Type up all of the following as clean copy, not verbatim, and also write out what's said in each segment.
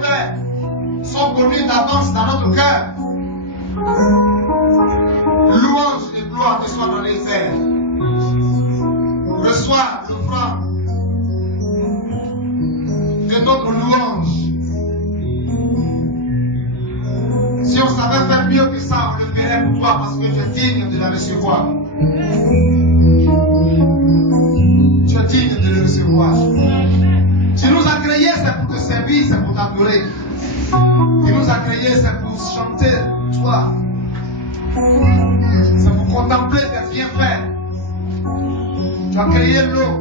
Père, sont connus d'avance dans notre cœur. Louange et gloire te soient dans les airs. Reçois l'offrande de notre louange. Si on savait faire mieux que ça, on le ferait pour toi parce que tu es digne de la recevoir. Tu es digne de le recevoir. Tu nous as créés, c'est pour te servir, c'est pour t'adorer. Tu nous as créés, c'est pour chanter toi. C'est pour contempler tes bienfaits. Tu as créé l'eau,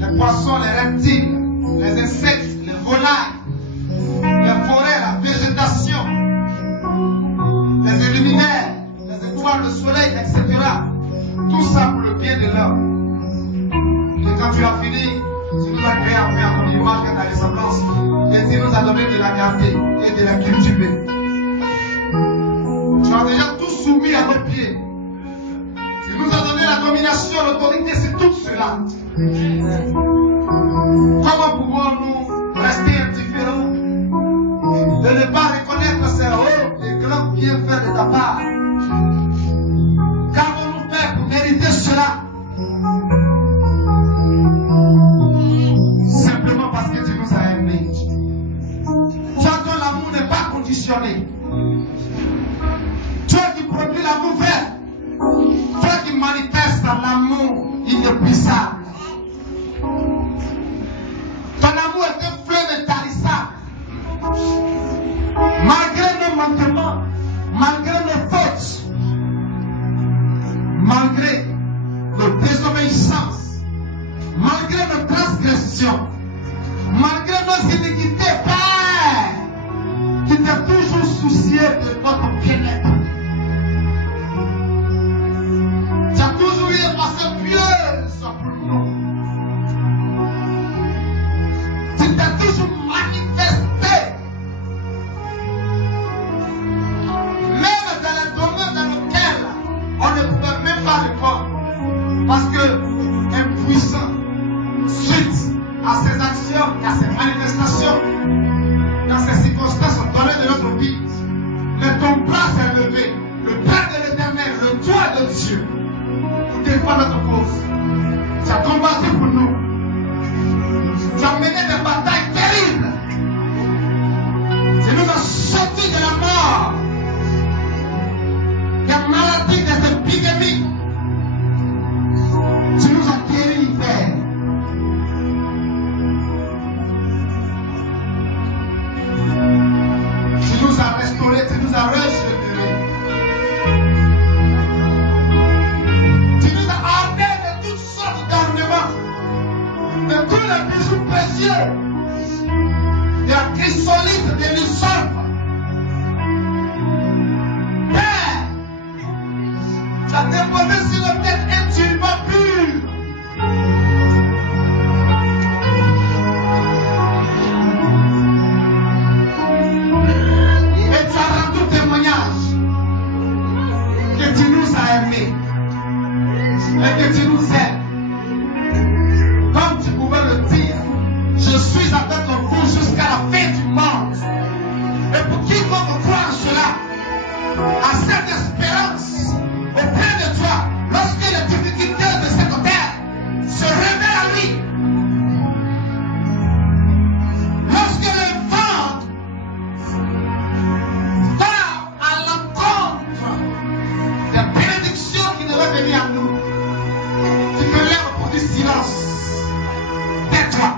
les poissons, les reptiles, les insectes, les volailles, les forêts, la végétation, les luminaires, les étoiles, le soleil, etc. Tout ça pour le bien de l'homme. Et quand tu as fini, tu nous as créé à ton image et à ta ressemblance. Et tu nous as donné de la garder et de la cultiver. Tu as déjà tout soumis à nos pieds. Tu nous as donné la domination, l'autorité sur tout cela. Comment pouvons-nous rester indifférents de ne pas reconnaître ces hauts et grands bienfaits de ta part? Qu'avons-nous fait pour mériter cela? Simplement parce que tu nous as aimés. Toi dont l'amour n'est pas conditionné. Toi qui produis l'amour vrai. Toi qui manifeste l'amour inépuisable. Ton amour est un fleuve intarissable. Malgré nos manquements, malgré nos fautes, malgré nos désobéissances, malgré nos transgressions, malgré nos iniquités, Père, tu t'es toujours soucié de notre bien-être. Tu as toujours eu une pensée pieuse pour nous. Tu t'es toujours manifesté. Même dans les domaines dans lesquels on ne pouvait même pas répondre. Parce que, impuissant, suite à ces actions et à ces manifestations, dans ces circonstances données de notre vie, mais ton bras s'est levé, le Père de l'Éternel, le toi de Dieu, pour défendre notre cause. Tu as combattu pour nous. Tu as mené des batailles terribles. Tu nous as sortis de la mort, des maladies, des épidémies. Tu nous as guéris, Père. Tu nous as restaurés, tu nous as régénérés. Tu nous as armés de toutes sortes d'ornements, de tous les bijoux précieux, de la chrysolite, de l'hysope. Père, tu as déposé sur nos têtes un turban pur. Et tu as rendu témoignage que tu nous as aimés et que tu nous aimes. Comme tu pouvais le dire, je suis avec vous jusqu'à la fin du monde. Et pour quiconque croit en cela, à cette espérance auprès de toi, lorsque les difficultés de cette terre se révèlent à lui, lorsque le vent va à l'encontre des bénédictions qui devaient venir à nous, tu te lèves pour du silence. Tais-toi.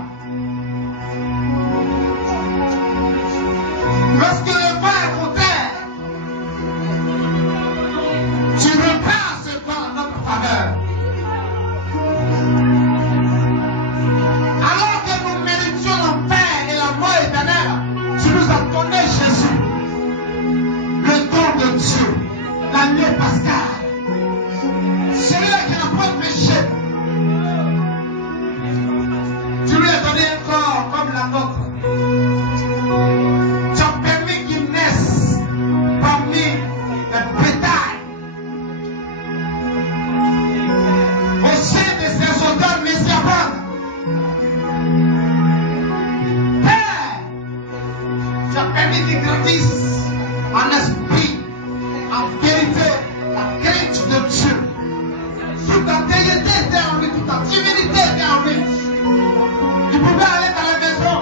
bâtisse en esprit, en vérité, la crainte de Dieu. Toute la déité était en lui, toute la divinité était en lui. Il pouvait aller dans la maison,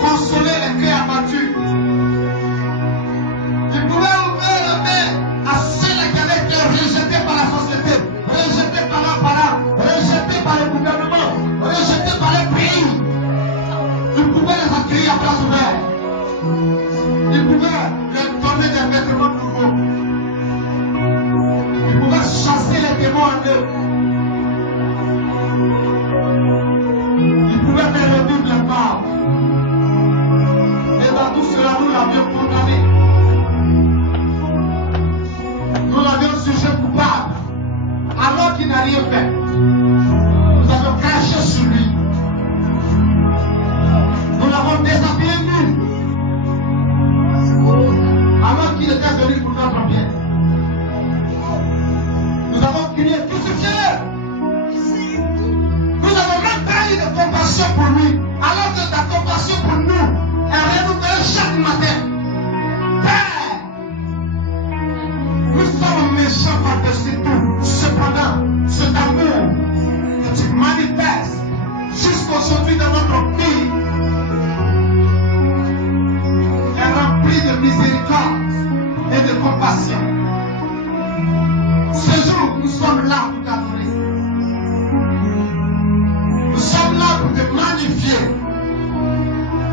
consoler les cœurs abattus. Il pouvait ouvrir la main à ceux qui avaient été rejetés par la société, rejetés par leurs parents, rejetés par le gouvernement, rejetés par les pays. Il pouvait les accueillir à place ouverte. Il pouvait leur donner des vêtements nouveaux. Il pouvait chasser les démons en eux. Il pouvait faire revivre les morts. Et dans tout cela, nous l'avions condamné. Nous l'avions jugé coupable. Alors qu'il n'a rien fait. Nous avons craché sur lui. Nous l'avons déshabillé nu. Alors qu'il était venu pour notre bien. Nous avons crié crucifié. Nous avons même pas eu de compassion pour lui. Alors que ta compassion pour nous est renouvelée chaque matin. Père, nous sommes méchants par-dessus tout. Cependant, cet amour que tu manifestes jusqu'aujourd'hui dans notre vie est rempli de miséricorde et de compassion. Ce jour, nous sommes là pour t'adorer. Nous sommes là pour te magnifier,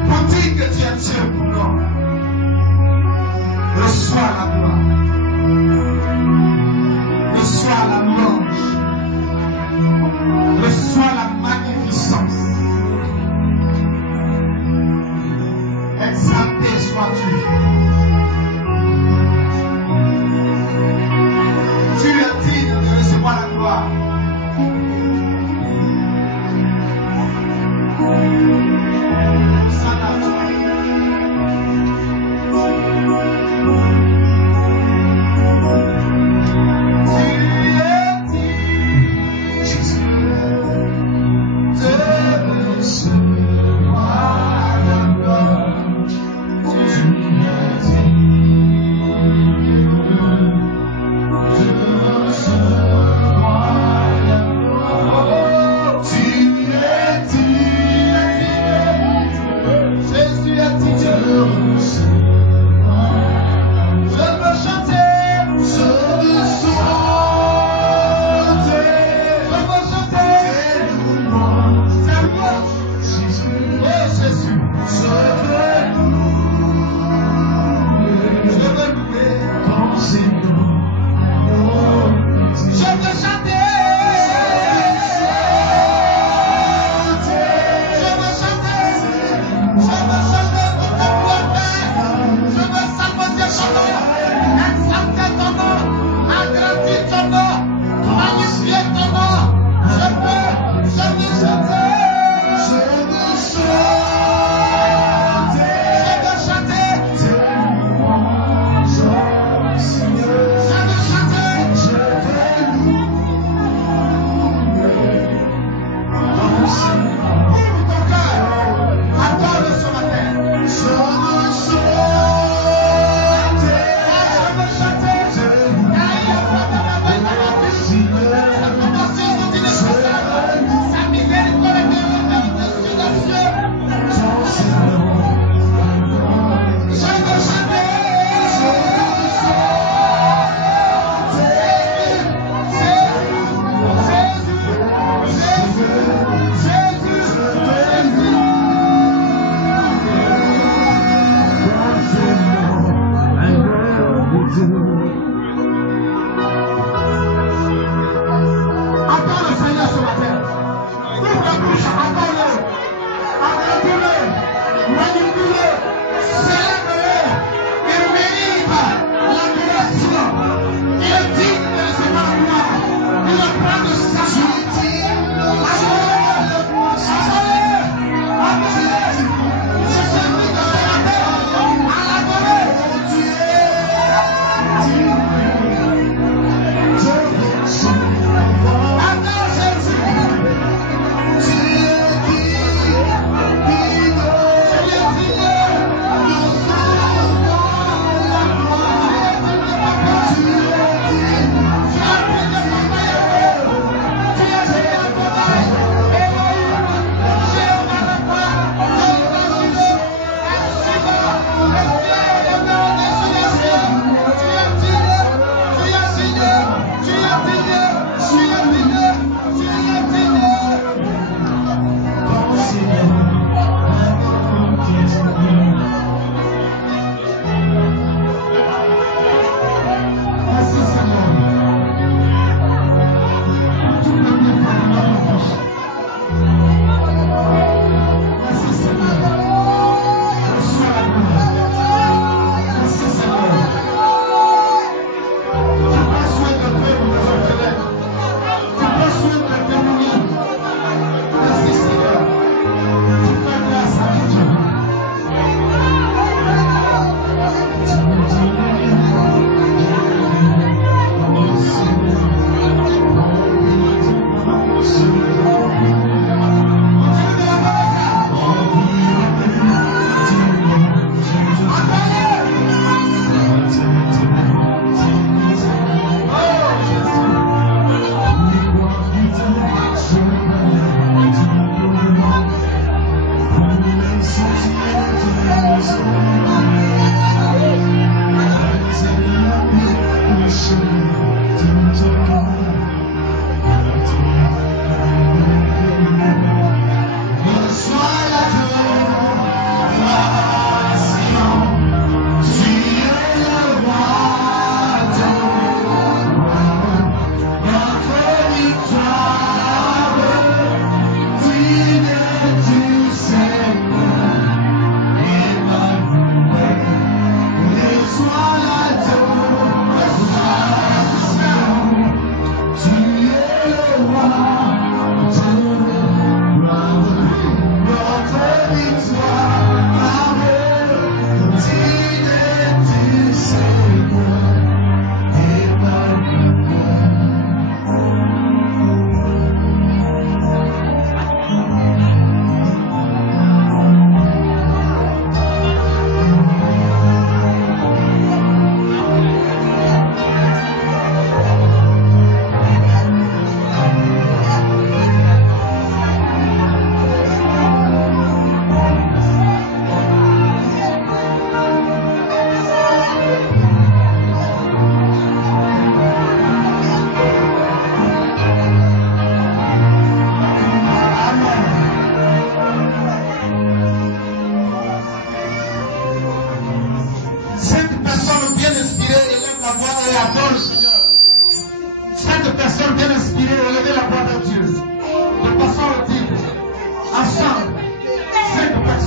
pour dire que tu es Dieu pour nous. Reçois la gloire. Reçois la louange. Reçois la magnificence. Exalté sois-tu. Tu es digne de recevoir la gloire.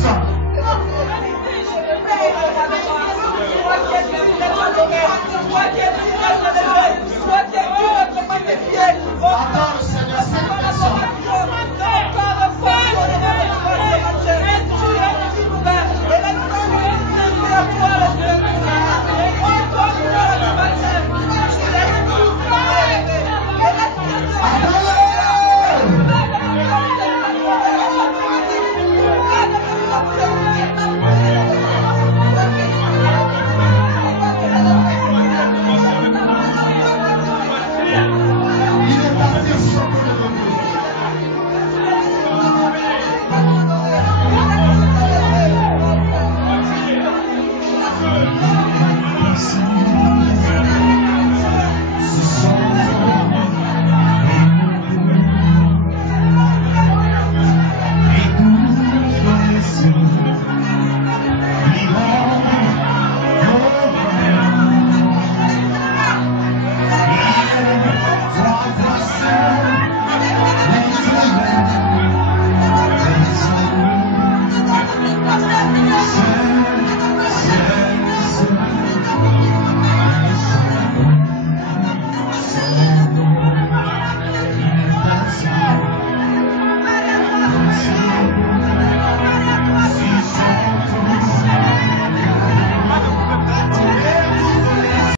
personne. Attends.